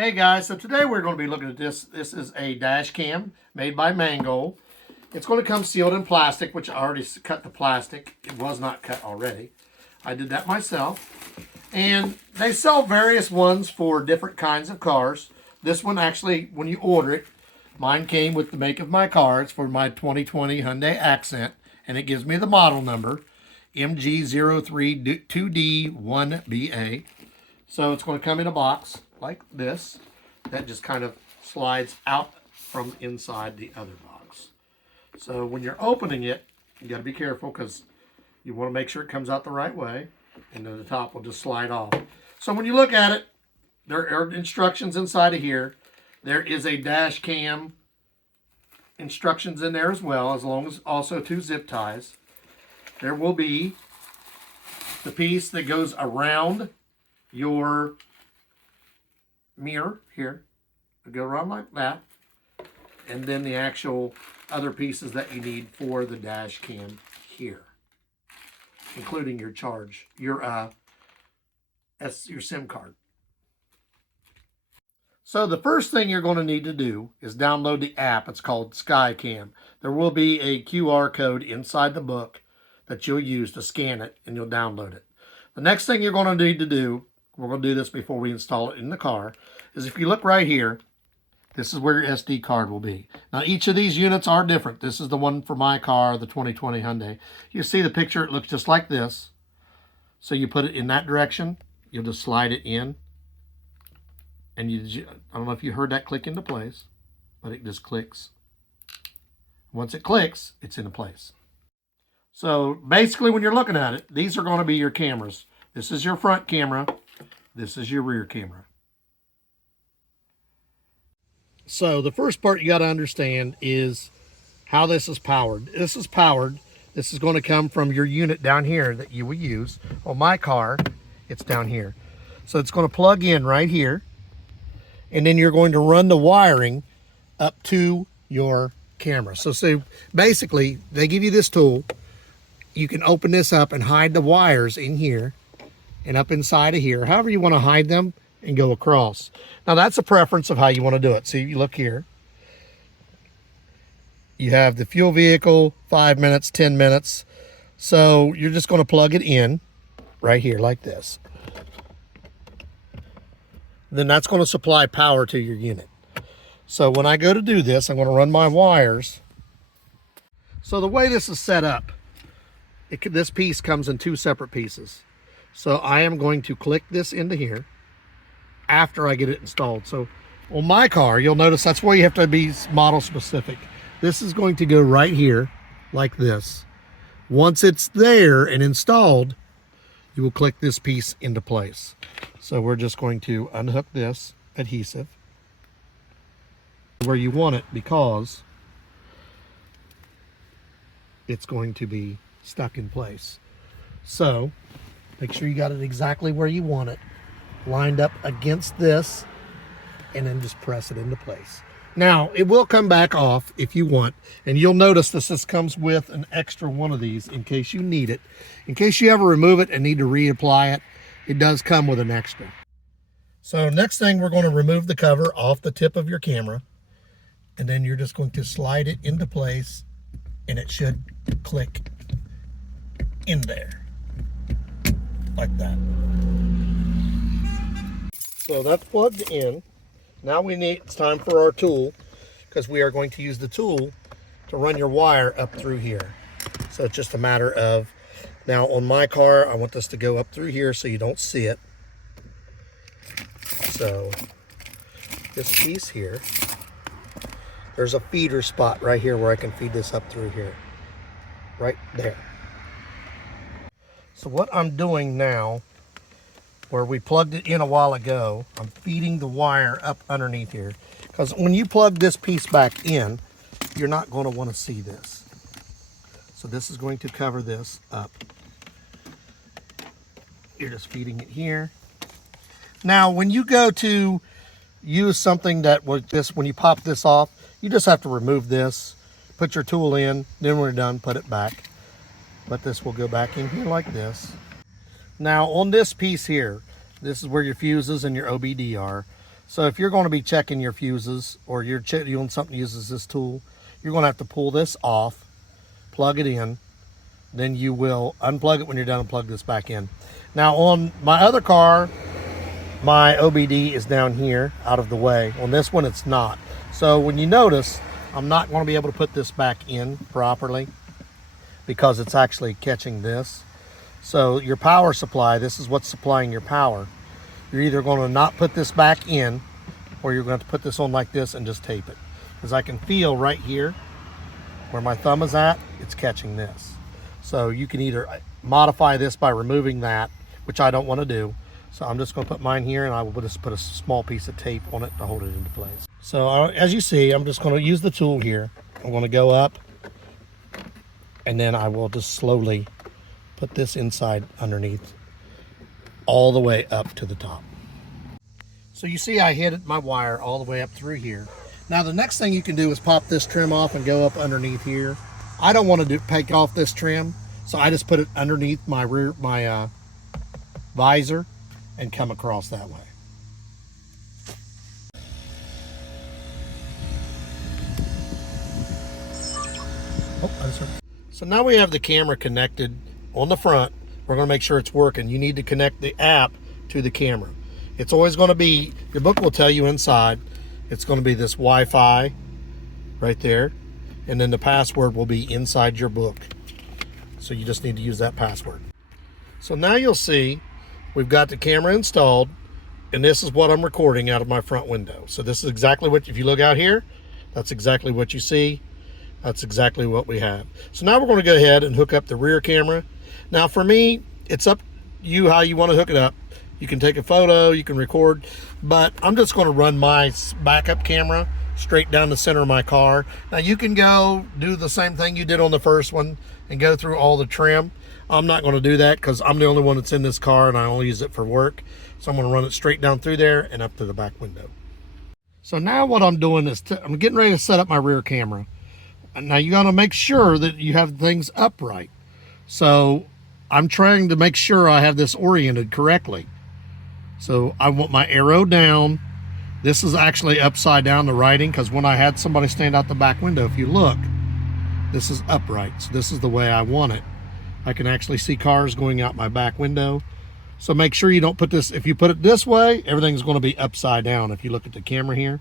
Hey guys, so today we're going to be looking at this. This is a dash cam made by Mangoal. It's going to come sealed in plastic, which I already cut the plastic. It was not cut already. I did that myself. And they sell various ones for different kinds of cars. This one actually, when you order it, mine came with the make of my car. It's for my 2020 Hyundai Accent, and it gives me the model number, MG032D1BA. So it's going to come in a box like this that just kind of slides out from inside the other box. So when you're opening it, you got to be careful because you want to make sure it comes out the right way, and then the top will just slide off. So when you look at it, there are instructions inside of here. There is a dash cam instructions in there as well, as long as also 2 zip ties. There will be the piece that goes around your mirror here. It'll go around like that. And then the actual other pieces that you need for the dash cam here, including your charge, your SIM card. So the first thing you're going to need to do is download the app. It's called SkyCam. There will be a QR code inside the book that you'll use to scan it, and you'll download it. The next thing you're going to need to do, we're going to do this before we install it in the car, is if you look right here, this is where your SD card will be. Now each of these units are different. This is the one for my car, the 2020 Hyundai. You see the picture, it looks just like this. So you put it in that direction, you'll just slide it in, and I don't know if you heard that click into place, but it just clicks. Once it clicks, it's in place. So basically when you're looking at it, these are going to be your cameras. This is your front camera. This is your rear camera. So the first part you got to understand is how this is powered. This is powered. This is going to come from your unit down here that you will use. On my car, it's down here. So it's going to plug in right here. And then you're going to run the wiring up to your camera. So basically, they give you this tool. You can open this up and hide the wires in here and up inside of here, however you want to hide them and go across. Now that's a preference of how you want to do it. So you look here. You have the fuel vehicle, 5 minutes, 10 minutes. So you're just going to plug it in right here like this. Then that's going to supply power to your unit. So when I go to do this, I'm going to run my wires. So the way this is set up, this piece comes in 2 separate pieces. So I am going to click this into here after I get it installed. So on my car, you'll notice that's where you have to be model specific. This is going to go right here like this. Once it's there and installed, you will click this piece into place. So we're just going to unhook this adhesive where you want it, because it's going to be stuck in place. So make sure you got it exactly where you want it, lined up against this, and then just press it into place. Now, it will come back off if you want, and you'll notice this comes with an extra one of these in case you need it. In case you ever remove it and need to reapply it, it does come with an extra. So next thing, we're going to remove the cover off the tip of your camera, and then you're just going to slide it into place, and it should click in there like that. So that's plugged in. Now it's time for our tool, because we are going to use the tool to run your wire up through here. So it's just a matter of, now on my car, I want this to go up through here so you don't see it. So this piece here, there's a feeder spot right here where I can feed this up through here, right there. So what I'm doing now, where we plugged it in a while ago, I'm feeding the wire up underneath here, because when you plug this piece back in, you're not going to want to see this. So this is going to cover this up. You're just feeding it here. Now when you go to use something that was this, when you pop this off, you just have to remove this, put your tool in, then when we're done, put it back. But this will go back in here like this. Now on this piece here, this is where your fuses and your OBD are. So if you're going to be checking your fuses, or you're doing something that uses this tool, you're going to have to pull this off, plug it in, then you will unplug it when you're done and plug this back in. Now on my other car, my OBD is down here out of the way. On this one, it's not. So when you notice, I'm not going to be able to put this back in properly because it's actually catching this. So your power supply, this is what's supplying your power. You're either going to not put this back in, or you're going to put this on like this and just tape it. Because I can feel right here where my thumb is at, it's catching this. So you can either modify this by removing that, which I don't want to do. So I'm just going to put mine here, and I will just put a small piece of tape on it to hold it into place. So as you see, I'm just going to use the tool here. I'm going to go up, and then I will just slowly put this inside underneath all the way up to the top. So you see I hit my wire all the way up through here. Now the next thing you can do is pop this trim off and go up underneath here. I don't want to take off this trim, so I just put it underneath my visor and come across that way. So now we have the camera connected on the front. We're going to make sure it's working. You need to connect the app to the camera. It's always going to be, your book will tell you inside, it's going to be this Wi-Fi right there. And then the password will be inside your book. So you just need to use that password. So now you'll see we've got the camera installed, and this is what I'm recording out of my front window. So this is exactly what, if you look out here, that's exactly what you see. That's exactly what we have. So now we're going to go ahead and hook up the rear camera. Now for me, it's up to you how you want to hook it up. You can take a photo, you can record, but I'm just going to run my backup camera straight down the center of my car. Now you can go do the same thing you did on the first one and go through all the trim. I'm not going to do that because I'm the only one that's in this car and I only use it for work. So I'm going to run it straight down through there and up to the back window. So now what I'm doing is I'm getting ready to set up my rear camera. Now you got to make sure that you have things upright. So I'm trying to make sure I have this oriented correctly. So I want my arrow down. This is actually upside down, the writing, because when I had somebody stand out the back window, if you look, this is upright. So this is the way I want it. I can actually see cars going out my back window. So make sure you don't put this, if you put it this way, everything's going to be upside down if you look at the camera here.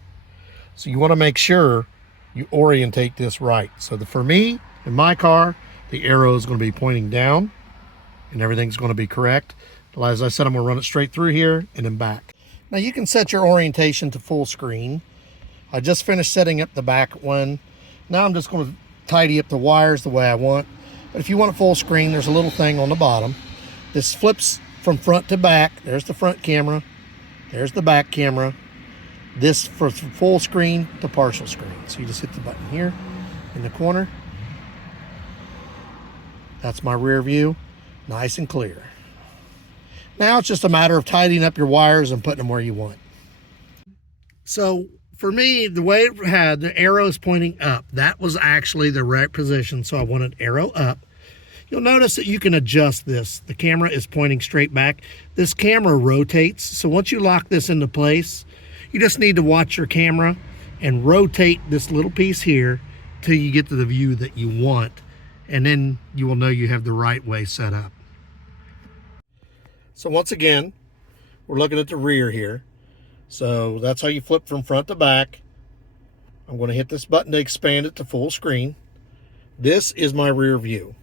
So you want to make sure you orientate this right. So for me, in my car, the arrow is going to be pointing down and everything's going to be correct. As I said, I'm going to run it straight through here and then back. Now you can set your orientation to full screen. I just finished setting up the back one. Now I'm just going to tidy up the wires the way I want. But if you want it full screen, there's a little thing on the bottom. This flips from front to back. There's the front camera. There's the back camera. This for full screen to partial screen. So you just hit the button here in the corner. That's my rear view. Nice and clear. Now it's just a matter of tidying up your wires and putting them where you want. So for me, the way it had the arrows pointing up, that was actually the right position. So I wanted arrow up. You'll notice that you can adjust this. The camera is pointing straight back. This camera rotates. So once you lock this into place, you just need to watch your camera and rotate this little piece here till you get to the view that you want. And then you will know you have the right way set up. So once again, we're looking at the rear here. So that's how you flip from front to back. I'm going to hit this button to expand it to full screen. This is my rear view.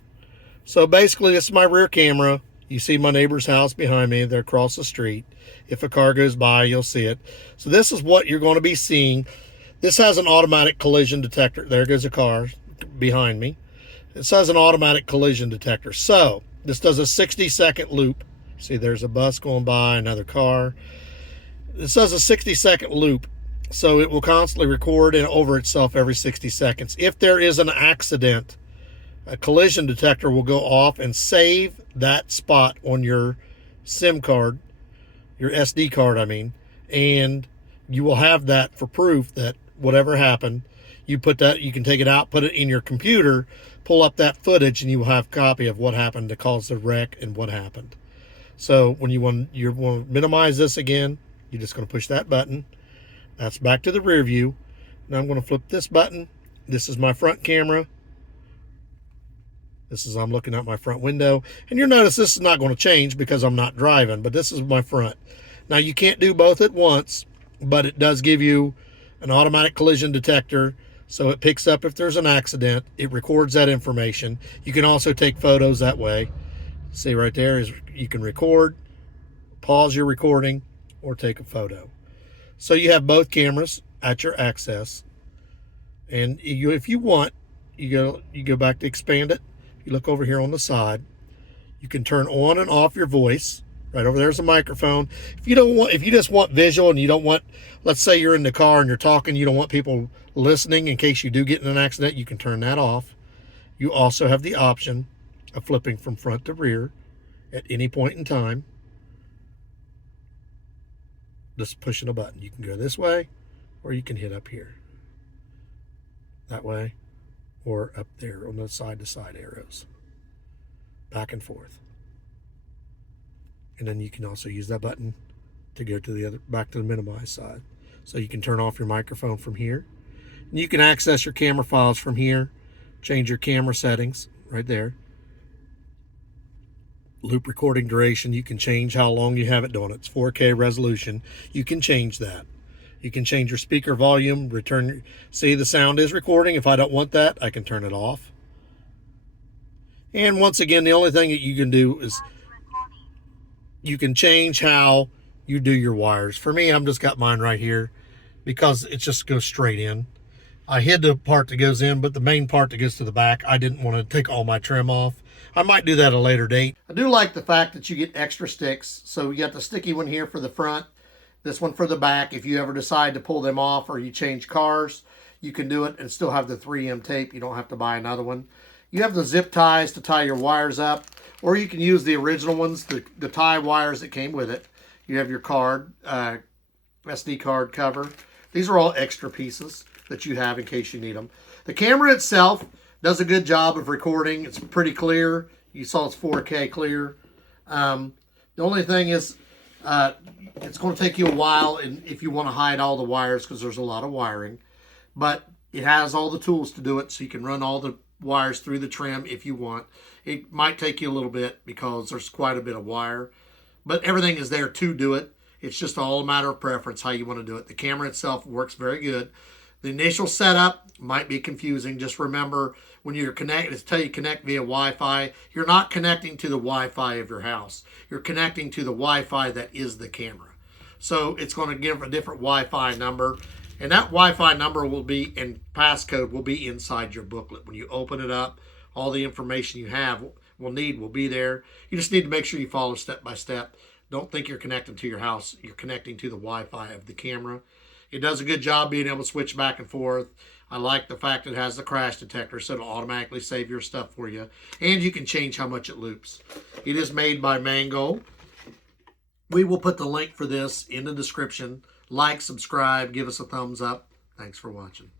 So basically, this is my rear camera. You see my neighbor's house behind me. They're across the street. If a car goes by, you'll see it. So this is what you're going to be seeing. This has an automatic collision detector. There goes a car behind me. It says an automatic collision detector. So this does a 60-second loop. See, there's a bus going by, another car. It says a 60-second loop. So it will constantly record and over itself every 60 seconds. If there is an accident, a collision detector will go off and save that spot on your SIM card, your SD card, I mean, and you will have that for proof that whatever happened, you put that, you can take it out, put it in your computer, pull up that footage, and you will have a copy of what happened to cause the wreck and what happened. So when you want to minimize this again, you're just going to push that button That's back to the rear view. Now I'm going to flip this button. This is my front camera. I'm looking out my front window. And you'll notice this is not going to change because I'm not driving, but this is my front. Now you can't do both at once, but it does give you an automatic collision detector. So it picks up if there's an accident. It records that information. You can also take photos that way. See right there is you can record, pause your recording, or take a photo. So you have both cameras at your access. And if you want, you go back to expand it. You look over here on the side. You can turn on and off your voice. Right over there's a microphone. If you just want visual and you don't want, let's say you're in the car and you're talking, you don't want people listening in case you do get in an accident, you can turn that off. You also have the option of flipping from front to rear at any point in time. Just pushing a button. You can go this way, or you can hit up here. That way, or up there on the side-to-side arrows. Back and forth. And then you can also use that button to go to the back to the minimize side. So you can turn off your microphone from here. And you can access your camera files from here. Change your camera settings right there. Loop recording duration, you can change how long you have it doing. It's 4K resolution. You can change that. You can change your speaker volume, see the sound is recording. If I don't want that, I can turn it off. And once again, the only thing that you can do is you can change how you do your wires. For me, I've just got mine right here because it just goes straight in. I hid the part that goes in, but the main part that goes to the back, I didn't want to take all my trim off. I might do that at a later date. I do like the fact that you get extra sticks. So you got the sticky one here for the front, this one for the back. If you ever decide to pull them off or you change cars, you can do it and still have the 3M tape. You don't have to buy another one. You have the zip ties to tie your wires up, or you can use the original ones, the tie wires that came with it. You have your card, SD card cover. These are all extra pieces that you have in case you need them. The camera itself does a good job of recording. It's pretty clear. You saw it's 4K clear. The only thing is it's going to take you a while if you want to hide all the wires because there's a lot of wiring. But it has all the tools to do it, so you can run all the wires through the trim if you want. It might take you a little bit because there's quite a bit of wire. But everything is there to do it. It's just all a matter of preference how you want to do it. The camera itself works very good. The initial setup might be confusing. Just remember when you're connected, it's tell you connect via Wi-Fi. You're not connecting to the Wi-Fi of your house. You're connecting to the Wi-Fi that is the camera. So it's going to give a different Wi-Fi number. And that Wi-Fi number will be, and passcode will be inside your booklet. When you open it up, all the information you will be there. You just need to make sure you follow step by step. Don't think you're connecting to your house. You're connecting to the Wi-Fi of the camera. It does a good job being able to switch back and forth. I like the fact it has the crash detector, so it'll automatically save your stuff for you. And you can change how much it loops. It is made by Mangoal. We will put the link for this in the description. Like, subscribe, give us a thumbs up. Thanks for watching.